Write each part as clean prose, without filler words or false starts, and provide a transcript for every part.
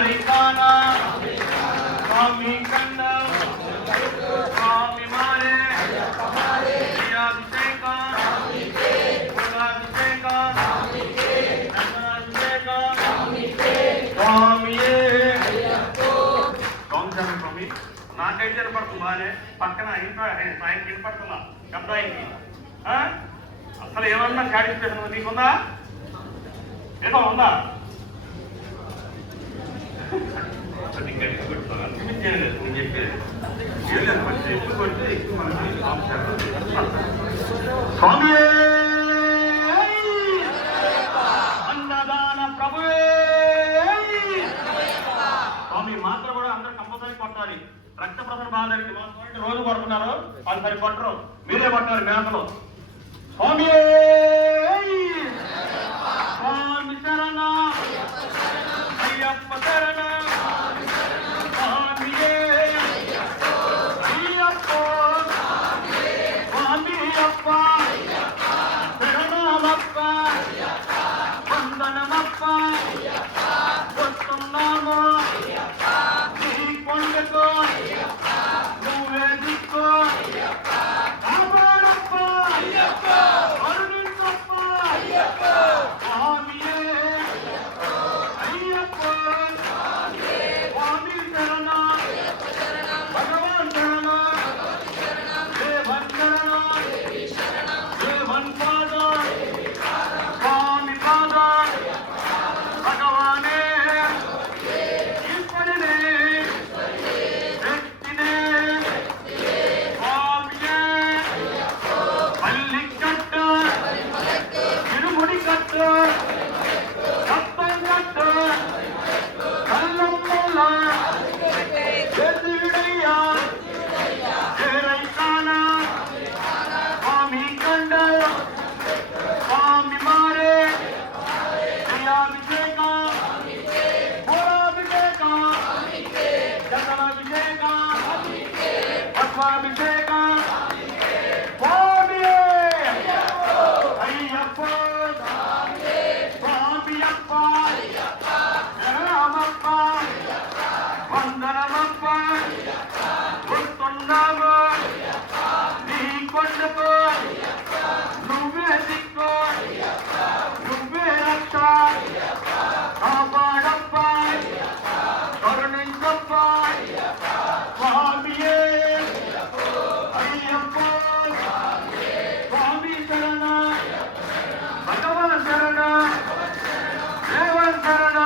రైకానా స్వామి కండ స్వామి మారే అభిషేక అభిషేక స్వామియే స్వామి. నాకైతే వినపడుతుంది బాగానే, పక్కన ఆయనకి వినపడుతున్నా శబ్దానికి. అసలు ఏమన్నా సాటిస్ఫాక్షన్ నీకుందా? ఏదో ఉందా? చెప్పేది స్వామి అన్నదాన ప్రభువే. స్వామి మాత్ర కూడా అందరూ కంపల్సరీ కొట్టాలి. రక్త ప్రసరణ బాధ రోజు పడుతున్నారు, వాళ్ళు సరి పట్టరు, మీరే పట్టాలి మేతలో. స్వామి స్వామి శరణ అయ్యప్ప శరణ స్వామియే అయ్యప్ప స్వామి అప్ప శరణమప్ప వందనమప్ప వస్తున్నాము నీ కొండకు నువ్వే దిక్కు కాపాడప్ప అరుణించప్ప స్వామియే అయ్యప్ప స్వామి శరణ భగవాన్ శరణ దేవన్ శరణ దేవన్ పాద స్వామి పాద భగవానే ఈశ్వరుడే వ్యక్తినే స్వామియే మల్లికట్ట ఇరుముడి కట్ట సప్పం కట్ట కల్లమ్మల చేతివిడయ్యా రైకానా స్వామి కండ స్వామి మారే అభిషేక పూరాభిషేక జగనాభిషేక పద్మాభిషేక స్వామి అయ్యప్ప స్వామి అప్ప శరణమప్ప వందనమప్ప వస్తున్నాము నీ కొండకు నువ్వే దిక్కు నువ్వే రక్ష కాపాడప్ప కరుణించప్ప స్వామియే అయ్యప్ప స్వామి శరణ భగవాన్ శరణ దేవన్ శరణ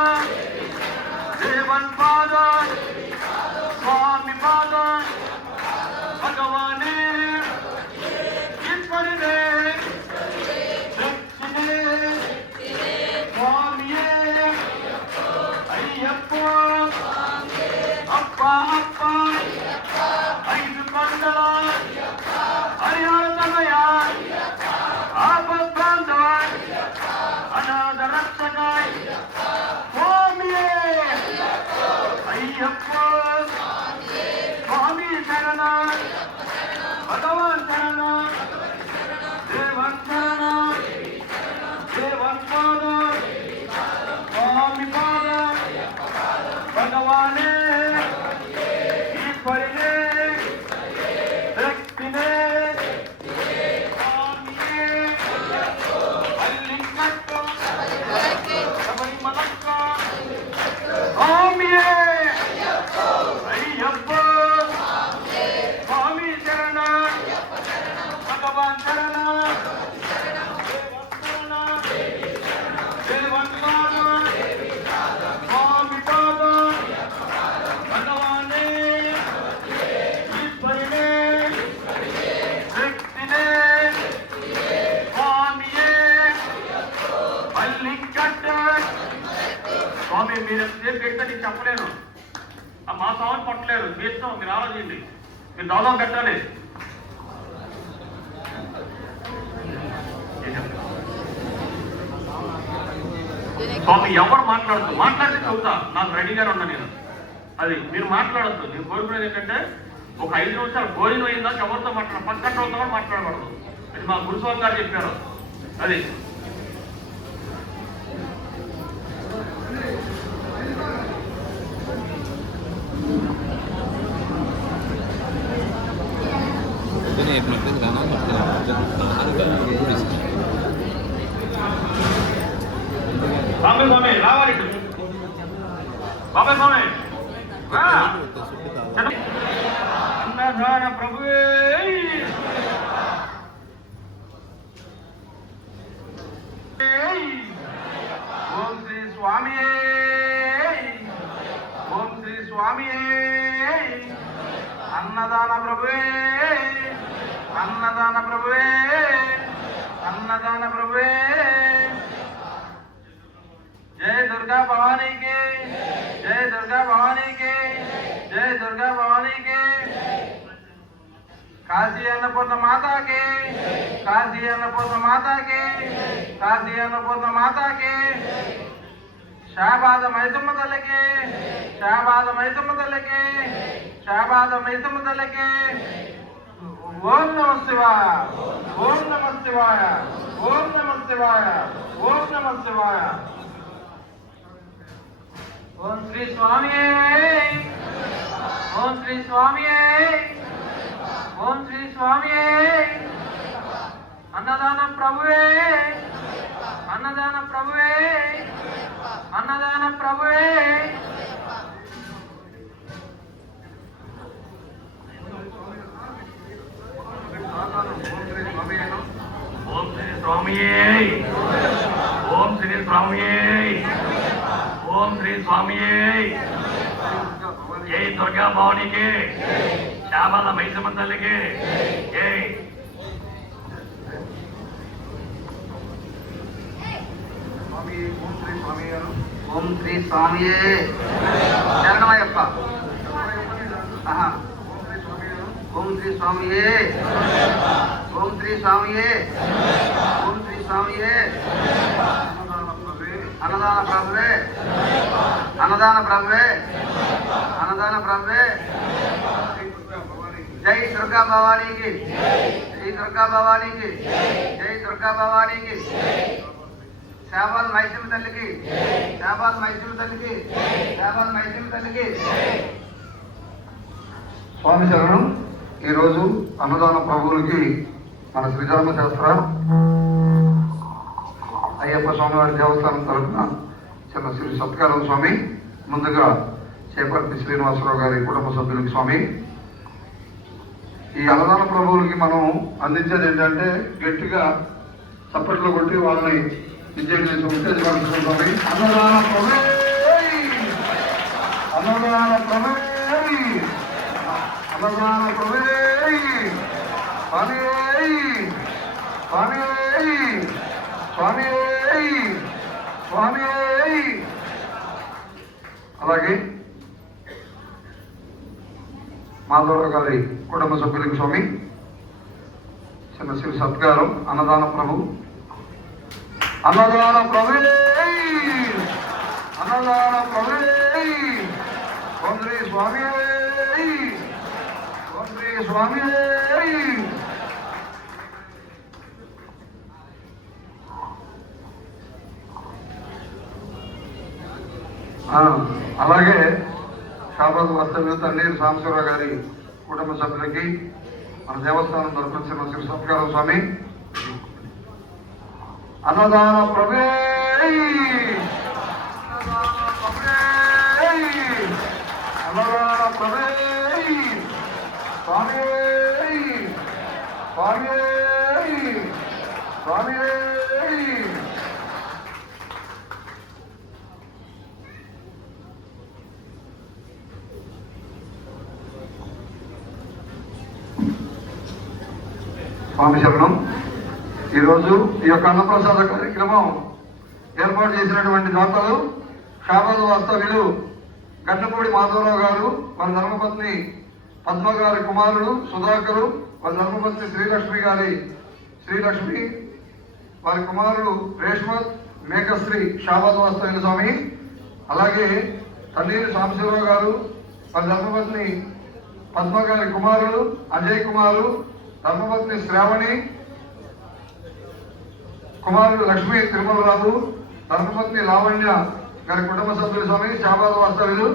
దేవన్ పాద స్వామి పాద భగవానే ఈశ్వరుడే వ్యక్తినే స్వామియే అయ్యప్ప అప్ప అప్ప ఐదు కొండల హరిహరతమయ ఆపద్బాంధవ అనాథ రక్షక స్వామియే అయ్యప్ప స్వామి శరణ భగవాన్ శరణ దేవన్ శరణ దేవన్ పాద స్వామి పాద భగవానే ఈశ్వరుడే వ్యక్తినే స్వామియే మల్లికట్ట శబరిమలక్క స్వామియే అయ్యప్ప స్వామి శరణ భగవాన్ శరణ దేవన్ పాద స్వామి పాద భగవానే ఈశ్వరుడే వ్యక్తినే స్వామియే మల్లికట్ట. స్వామి మీరు ఎంతసేపు పెడితే నేను చెప్పలేను, మా స్వామి పట్టలేరు, మీ ఇష్టం, మీరు ఆలోచించండి, మీరు దాదాపు పెట్టాలి. స్వామి ఎవరు మాట్లాడితే చెబుతా, నాకు రెడీగానే ఉన్నా నేను. అది మీరు మాట్లాడద్దు. నేను కోరుకునేది ఏంటంటే ఒక 5 నిమిషాలు భోజనం అయిందా ఎవరితో పక్కన వాళ్ళతో మాట్లాడకూడదు. అది మా గురుస్వామి గారు చెప్పారు. అది బాబాయ్ స్వామి రా. అన్నదాన ప్రభువే ఓం శ్రీ స్వామి ఓం శ్రీ స్వామి అన్నదాన ప్రభువే అన్నదాన ప్రభువే అన్నదాన ప్రభువే जय दुर्गा भवानी की जय दुर्गा भवानी की जय दुर्गा भवानी की काशी अन्नपूर्णा माता की काशी अन्नपूर्णा माता की काशी अन्नपूर्णा माता की शाहबाद मैसम्म तल्ली की शाहबाद मैसम्म तल्ली की शाहबाद मैसम्म तल्ली की ओम नमः शिवाय ओम नमः शिवाय ओम नमः शिवाय ओम नमः शिवाय ओम श्री स्वामी ओम श्री स्वामी ओम श्री स्वामी अन्नदान प्रभुवे अन्नदान प्रभुवे अन्नदान प्रभुवे ओम श्री स्वामी ओम श्री स्वामी ओम श्री स्वामी जय दुर्गा भवानी के शाबाद मैसम्म तल्ली के जय ओम श्री स्वामी शरणमय्यप्प ओम श्री स्वामी ओम श्री स्वामी ओम श्री स्वामी अन्नदान प्रभुवे अन्नदान प्रभुवे अन्नदान प्रभुवे जय दुर्गा भवानी की जय दुर्गा भवानी की जय दुर्गा भवानी की शाहबाद मैसम्म तल्ली की शाहबाद मैसम्म तल्ली की शाहबाद मैसम्म तल्ली की స్వామి శరణం. ఈరోజు అన్నదాన ప్రభువులకి మన శ్రీధర్మశాస్త్ర అయ్యప్ప స్వామివారి దేవస్థానం తరఫున చిన్న శ్రీ సత్కారం స్వామి. ముందుగా చేపర్తి శ్రీనివాసరావు గారి కుటుంబ సభ్యులకి స్వామి. ఈ అన్నదాన ప్రభువులకి మనం అందించేది ఏంటంటే గట్టిగా చప్పట్లు కొట్టి వాళ్ళని విజయం చేసి ఉత్తేజపరుచుకున్న స్వామి. అన్నదాన ప్రభువే అన్నదాన ప్రభువే అన్నదాన ప్రభువే స్వామి స్వామి స్వామి స్వామి. అలాగే మాధవరావు గారి కుటుంబ సభ్యులకి స్వామి చిన్న శ్రీ సత్కారం. అన్నదాన ప్రభు అన్నదాన ప్రభువే అన్నదాన ప్రభువే ఓం శ్రీ స్వామి ఓం శ్రీ స్వామి. అలాగే షాబాద్ వాస్తవ్య తన్నీరు సాంబశివరావు గారి కుటుంబ సభ్యులకి మన దేవస్థానం తరఫున చిన్న శ్రీ సత్కారం స్వామి. అన్నదాన ప్రభువే అన్నదాన ప్రభువే స్వామి స్వామి స్వామి. స్వామి శరణం. ఈరోజు ఈ యొక్క అన్నప్రసాద కార్యక్రమం ఏర్పాటు చేసినటువంటి దాతలు షాబాద్ వాస్తవ్యులు గన్నపూడి మాధవరావు గారు, వారి ధర్మపత్ని పద్మ గారి కుమారుడు సుధాకరు, వారి ధర్మపత్ని శ్రీలక్ష్మి వారి కుమారుడు రేష్మత్ మేఘశ్రీ షాబాద్ వాస్తవ్యుల స్వామి. అలాగే తన్నీరు సాంబశివరావు గారు, వారి ధర్మపత్ని పద్మ గారి కుమారుడు అజయ్ కుమారు, ధర్మపత్ని శ్రావణి కుమారుడు లక్ష్మీ తిరుమలరావు, ధర్మపత్ని లావణ్య గారి కుటుంబ సభ్యుల స్వామి షాబాద్ వాస్తవ్యులు.